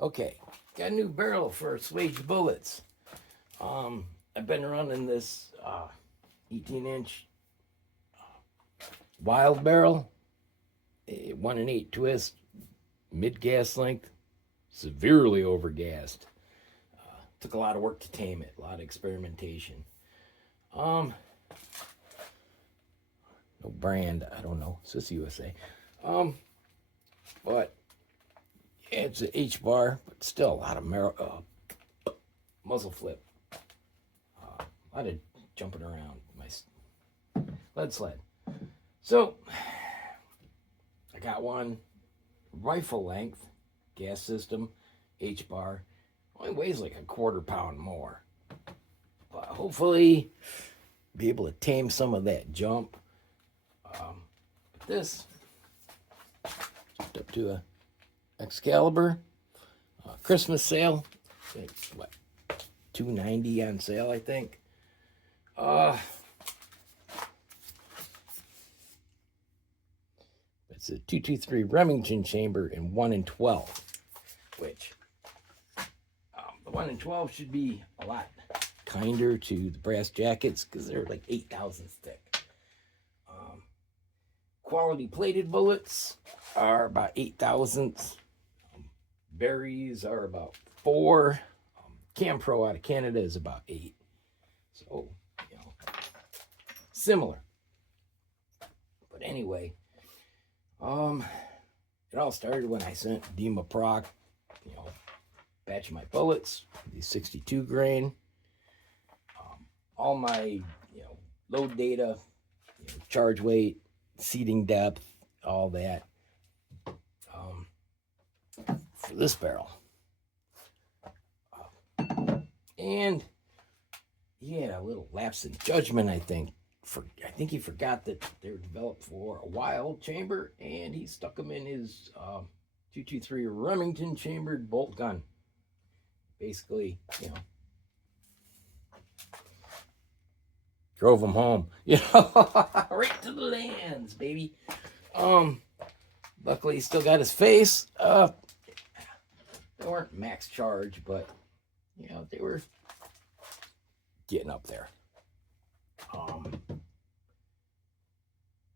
Okay, got a new barrel for spec'd bullets. I've been running this 18-inch wild barrel, a 1 and 8 twist, mid gas length, severely overgassed. Took a lot of work to tame it, a lot of experimentation. No brand, I don't know. It's just USA. But yeah, it's an H bar, but still a lot of muzzle flip. A lot of jumping around my lead sled. So I got one rifle length gas system H bar. Only weighs like a quarter pound more. But hopefully be able to tame some of that jump. This up to a Excalibur Christmas sale. It's what, $290 on sale, I think. It's a 223 Remington chamber in 1 and 12, which the 1 and 12 should be a lot kinder to the brass jackets because they're like 8 thousandths thick. Quality plated bullets are about 8 thousandths. Berries are about 4. Cam Pro out of Canada is about 8. So, similar. But anyway, it all started when I sent Dima Proc, batch of my bullets, the 62 grain, all my, load data, charge weight, seating depth, all that, for this barrel. And he had a little lapse in judgment, I think. I think he forgot that they were developed for a wild chamber, and he stuck them in his 223 Remington chambered bolt gun. Basically, drove him home, right to the lands, baby. Luckily, he still got his face. They weren't max charge, but they were getting up there.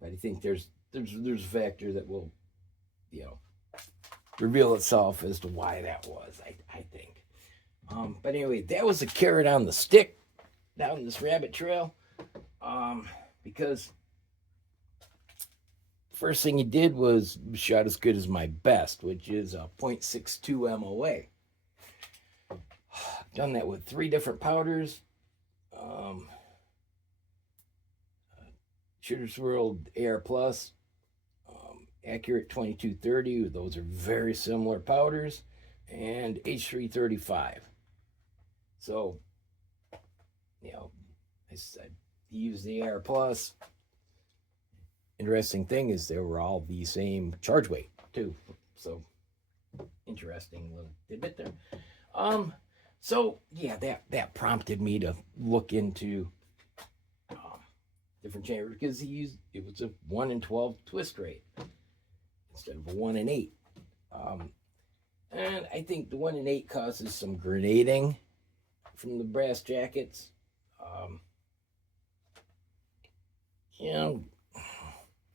But I think there's a factor that will, reveal itself as to why that was. I think. But anyway, that was a carrot on the stick down this rabbit trail. Because first thing he did was shot as good as my best, which is a .62 MOA. I've done that with 3 different powders. Shooter's World AR Plus, Accurate 2230. Those are very similar powders, and H335. So, I used the AR Plus. Interesting thing is they were all the same charge weight too. So, interesting little tidbit there. So yeah, that prompted me to look into different chambers because it was a 1 and 12 twist rate instead of a 1 and 8. And I think the 1 and 8 causes some grenading from the brass jackets.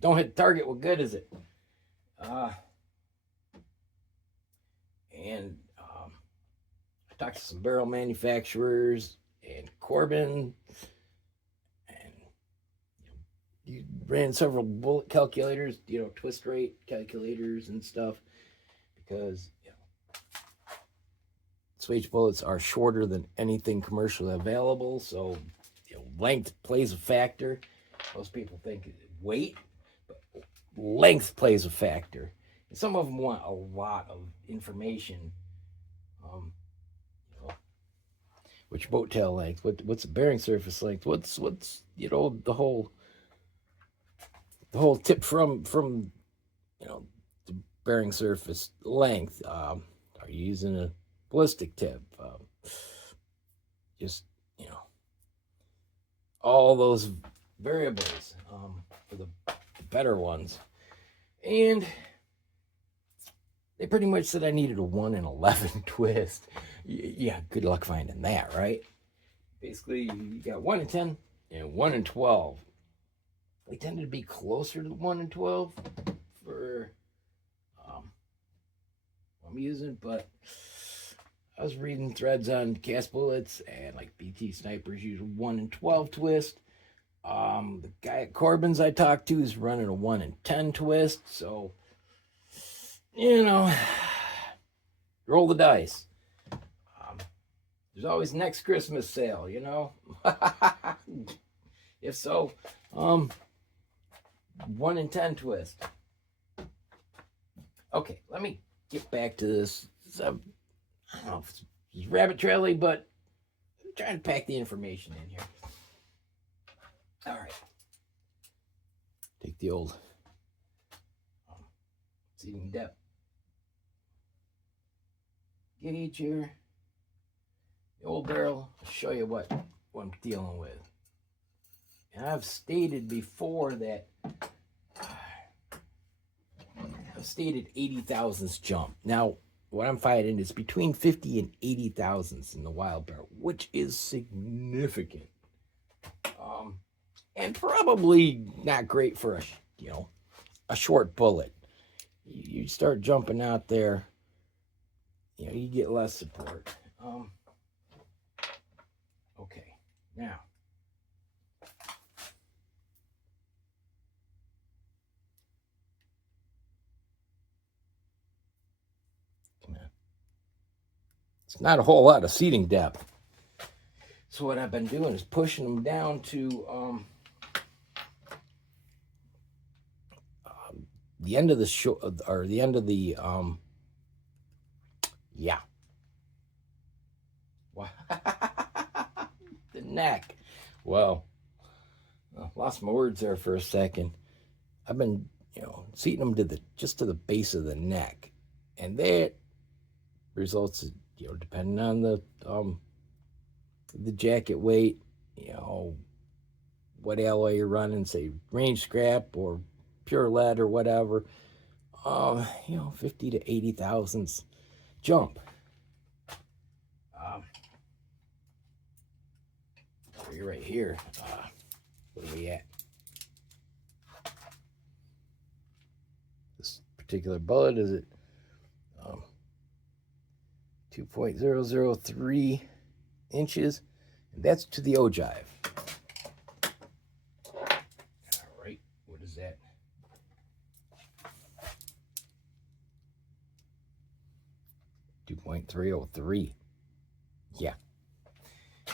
Don't hit the target, what good is it? And I talked to some barrel manufacturers and Corbin, and you ran several bullet calculators, twist rate calculators and stuff, because spec'd bullets are shorter than anything commercially available, so length plays a factor. Most people think weight, but length plays a factor. And some of them want a lot of information. What's your boat tail length? What's the bearing surface length? What's the whole tip from the bearing surface length? Are you using a ballistic tip? Just all those variables for the better ones. And They pretty much said I needed a 1 in 11 twist. Yeah, good luck finding that, right? Basically, you got 1 in 10 and 1 in 12. They tended to be closer to 1 in 12 for I'm using, but I was reading threads on cast bullets, and like BT snipers use a 1 in 12 twist. The guy at Corbin's I talked to is running a 1 in 10 twist, so roll the dice. There's always next Christmas sale, If so, 1 in 10 twist. Okay, let me get back to this. I don't know if it's rabbit trailing, but I'm trying to pack the information in here. All right. Take the old seating depth gauge here. The old barrel. I'll show you what I'm dealing with. And I've stated before that I've stated 80 thousandths jump. Now, what I'm finding is between 50 and 80 thousandths in the wild barrel, which is significant. And probably not great for a short bullet. You start jumping out there, you get less support. Okay, now. Come on. It's not a whole lot of seating depth. So what I've been doing is pushing them down to the end of the or the end of the the neck. Well, I lost my words there for a second. I've been seating them to the base of the neck, and that results depending on the jacket weight, what alloy you're running, say range scrap or pure lead or whatever, 50 to 80 thousandths jump. You're right here. What are we at? This particular bullet is at 2.003 inches, and that's to the ogive. All right, what is that? 2.303. Yeah.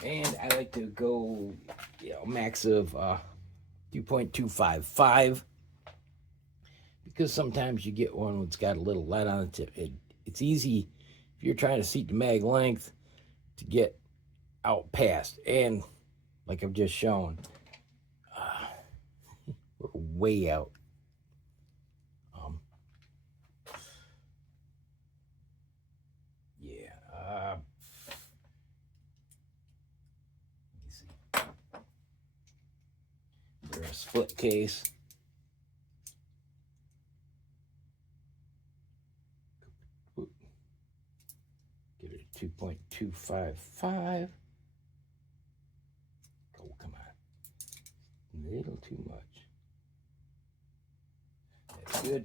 And I like to go, max of 2.255, because sometimes you get one that's got a little lead on the tip. It's easy if you're trying to seat the mag length to get out past. And like I've just shown, we're way out. They're a split case. Get it at 2.255. Oh, come on. A little too much. That's good.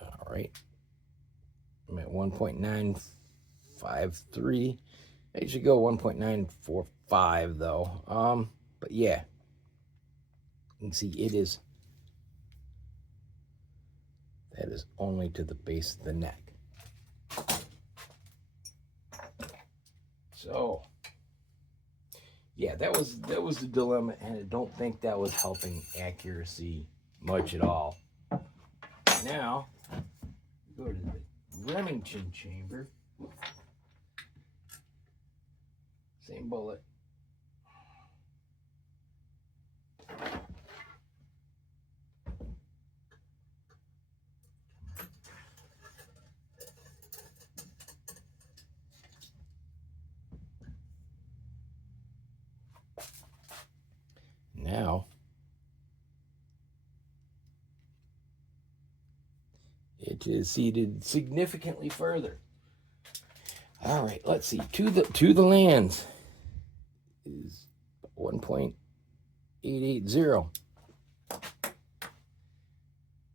All right. I'm at 1.953. I should go 1.945 though. But yeah. You can see that is only to the base of the neck. So yeah, that was the dilemma, and I don't think that was helping accuracy much at all. Now go to the Remington chamber. Same bullet. now it is seated significantly further. All right, let's see. To the lands is 1.880.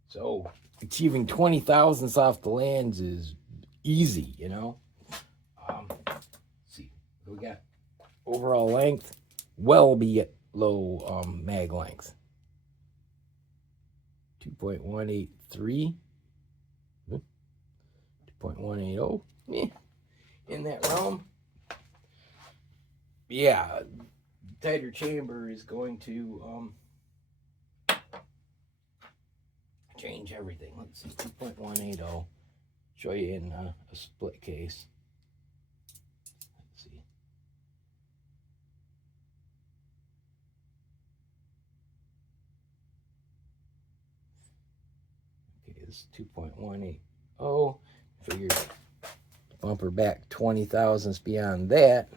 So achieving 20 thousandths off the lands is easy, you know. Let's see, we got overall length well below mag length. 2.183, 2.180, in that realm. Yeah, tighter chamber is going to change everything. Let's see, 2.180. Show you in a split case. Let's see. Okay, this is 2.180. Figure bumper back 20 thousandths beyond that.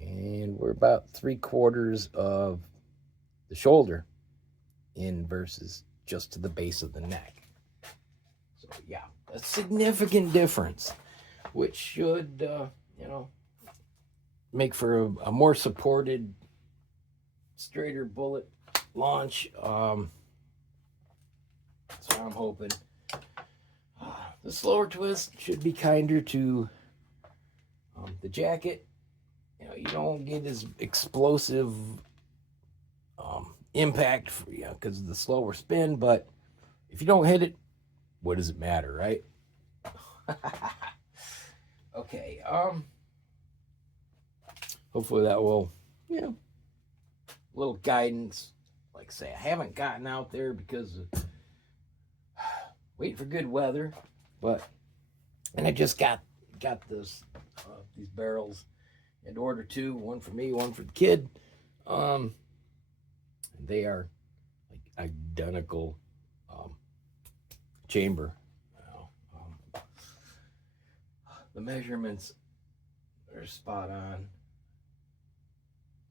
And we're about 3/4 of the shoulder in versus just to the base of the neck. So yeah, a significant difference, which should, make for a more supported, straighter bullet launch. That's what I'm hoping. The slower twist should be kinder to the jacket. You don't get as explosive impact because of the slower spin, but if you don't hit it, what does it matter, right? Okay, hopefully that will, a little guidance. Like I say, I haven't gotten out there because of waiting for good weather, and I just got these barrels in order too, one for me, one for the kid. They are like identical chamber. The measurements are spot on,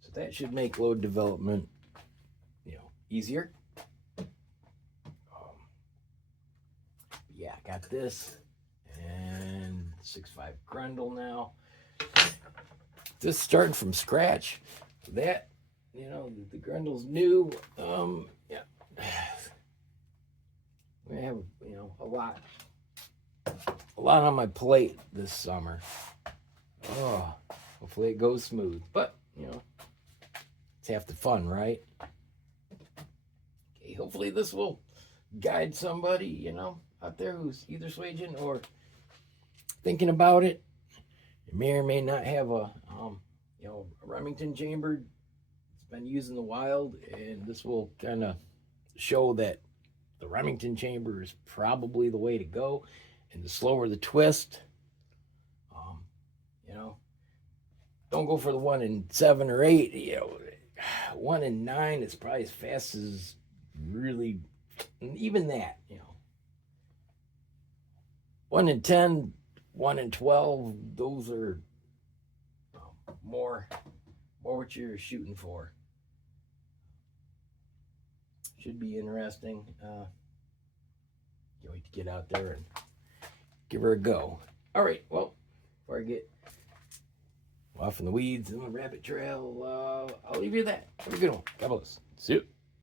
so that should make load development, easier. Yeah, I got this and 6.5 Grundle now. This starting from scratch. That, the Grundle's new. Yeah, we have a lot on my plate this summer. Oh, hopefully it goes smooth. But it's half the fun, right? Okay, hopefully this will guide somebody, out there who's either swaging or thinking about it. It may or may not have a Remington chamber. It's been used in the wild, and this will kind of show that the Remington chamber is probably the way to go. And the slower the twist, don't go for the 1 in 7 or 8. 1 in 9 is probably as fast as really, even that. 1 in 10, 1 in 12, those are more what you're shooting for. Should be interesting. Can't wait to get out there and give her a go. All right, well, before I get off in the weeds and the rabbit trail, I'll leave you that. Have a good one. God bless. See you.